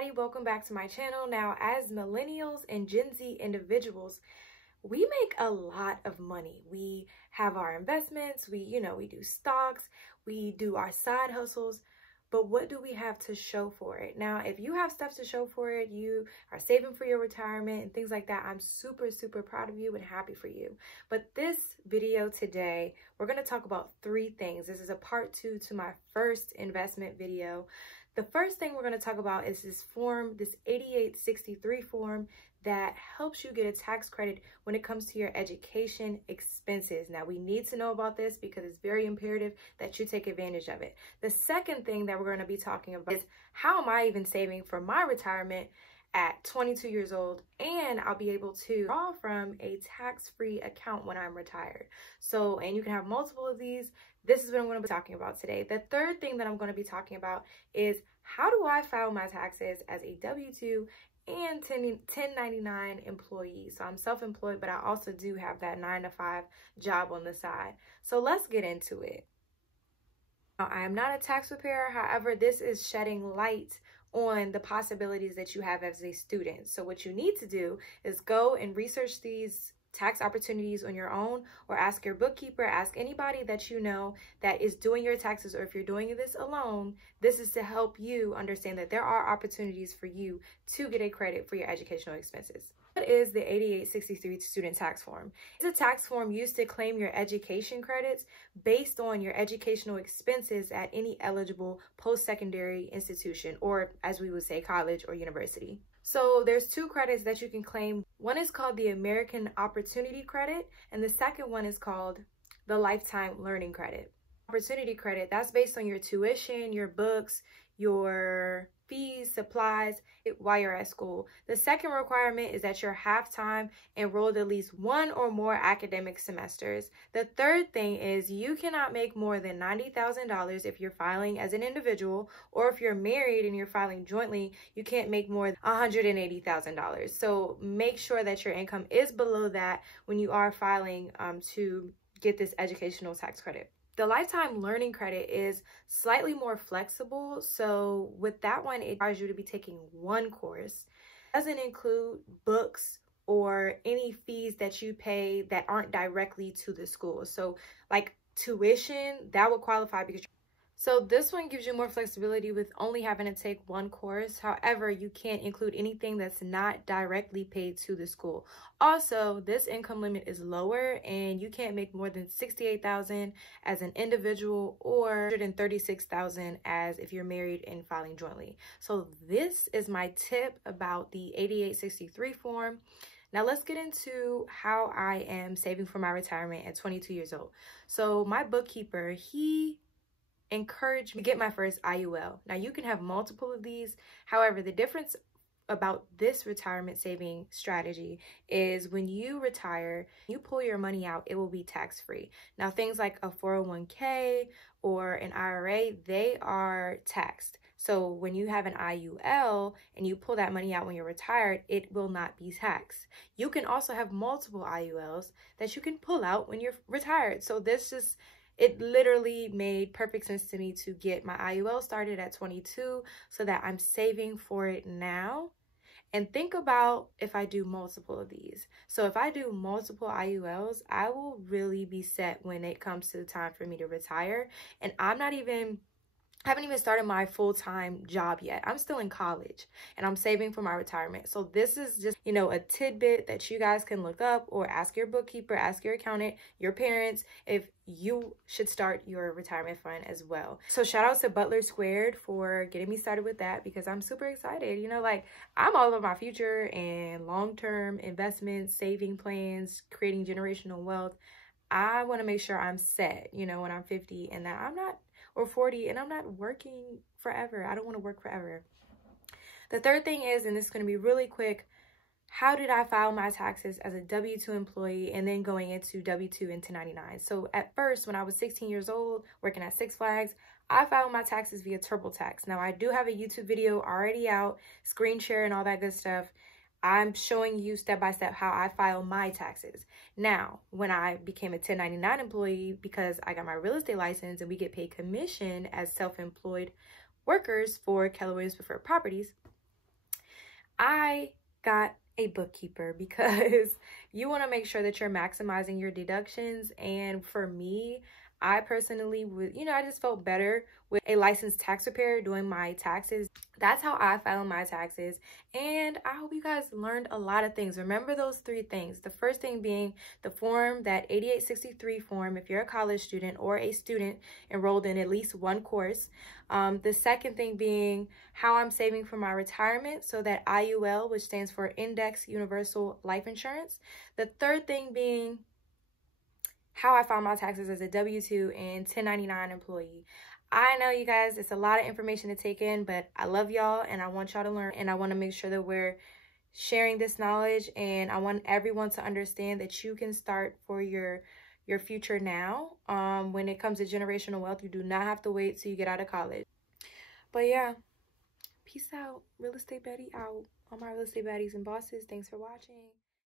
everybody, welcome back to my channel. Now, as millennials and Gen Z individuals, we make a lot of money. We have our investments, we do stocks, we do our side hustles, but what do we have to show for it? Now, if you have stuff to show for it, you are saving for your retirement and things like that, I'm super, super proud of you and happy for you. But this video today, we're gonna talk about 3 things. This is a part 2 to my first investment video. The first thing we're going to talk about is this form, this 8863 form that helps you get a tax credit when it comes to your education expenses. Now, we need to know about this because it's very imperative that you take advantage of it. The second thing that we're going to be talking about is how am I even saving for my retirement at 22 years old, and I'll be able to draw from a tax-free account when I'm retired. So, and you can have multiple of these. This is what I'm going to be talking about today. The third thing that I'm going to be talking about is how do I file my taxes as a W-2 and 1099 employee. So I'm self-employed, but I also do have that 9-to-5 job on the side. So let's get into it. Now, I am not a tax preparer. However, this is shedding light on the possibilities that you have as a student. So what you need to do is go and research these tax opportunities on your own, or ask your bookkeeper, ask anybody that you know that is doing your taxes, or if you're doing this alone, this is to help you understand that there are opportunities for you to get a credit for your educational expenses. What is the 8863 student tax form? It's a tax form used to claim your education credits based on your educational expenses at any eligible post-secondary institution, or as we would say, college or university. So there's 2 credits that you can claim. One is called the American Opportunity Credit, and the second one is called the Lifetime Learning Credit. Opportunity credit, that's based on your tuition, your books, your fees, supplies while you're at school. The second requirement is that you're half-time enrolled at least 1 or more academic semesters. The third thing is you cannot make more than $90,000 if you're filing as an individual, or if you're married and you're filing jointly, you can't make more than $180,000. So make sure that your income is below that when you are filing to get this educational tax credit. The Lifetime Learning Credit is slightly more flexible. So with that one, it requires you to be taking 1 course. It doesn't include books or any fees that you pay that aren't directly to the school. So like tuition, that would qualify because so this one gives you more flexibility with only having to take 1 course. However, you can't include anything that's not directly paid to the school. Also, this income limit is lower and you can't make more than $68,000 as an individual or $136,000 as if you're married and filing jointly. So this is my tip about the 8863 form. Now let's get into how I am saving for my retirement at 22 years old. So my bookkeeper, he encouraged me to get my first IUL. Now you can have multiple of these. However, the difference about this retirement saving strategy is when you retire, you pull your money out, it will be tax-free. Now things like a 401k or an IRA, they are taxed. So when you have an IUL and you pull that money out when you're retired, it will not be taxed. You can also have multiple IULs that you can pull out when you're retired. So it literally made perfect sense to me to get my IUL started at 22 so that I'm saving for it now. And think about if I do multiple of these. So if I do multiple IULs, I will really be set when it comes to the time for me to retire. And I haven't even started my full-time job yet. I'm still in college and I'm saving for my retirement. So this is just, a tidbit that you guys can look up, or ask your bookkeeper, ask your accountant, your parents, if you should start your retirement fund as well. So shout out to Butler Squared for getting me started with that, because I'm super excited. I'm all about my future and long-term investments, saving plans, creating generational wealth. I want to make sure I'm set, when I'm 50 and that I'm not, or 40, and I'm not working forever. I don't want to work forever. The third thing is, and this is going to be really quick, how did I file my taxes as a W-2 employee and then going into W-2 and 1099? So at first, when I was 16 years old, working at Six Flags, I filed my taxes via TurboTax. Now, I do have a YouTube video already out, screen share and all that good stuff. I'm showing you step by step how I file my taxes. Now, when I became a 1099 employee, because I got my real estate license and we get paid commission as self-employed workers for Keller Williams Preferred Properties, I got a bookkeeper because you want to make sure that you're maximizing your deductions. And for me, I personally would, I just felt better with a licensed tax preparer doing my taxes. That's how I filed my taxes. And I hope you guys learned a lot of things. Remember those 3 things. The first thing being the form, that 8863 form, if you're a college student or a student enrolled in at least one course. The second thing being how I'm saving for my retirement, so that IUL, which stands for Index Universal Life Insurance. The third thing being how I filed my taxes as a W-2 and 1099 employee. I know, you guys, it's a lot of information to take in, but I love y'all and I want y'all to learn, and I want to make sure that we're sharing this knowledge, and I want everyone to understand that you can start for your future now. When it comes to generational wealth, you do not have to wait till you get out of college. But yeah, peace out. Real Estate Betty out. All my real estate baddies and bosses, thanks for watching.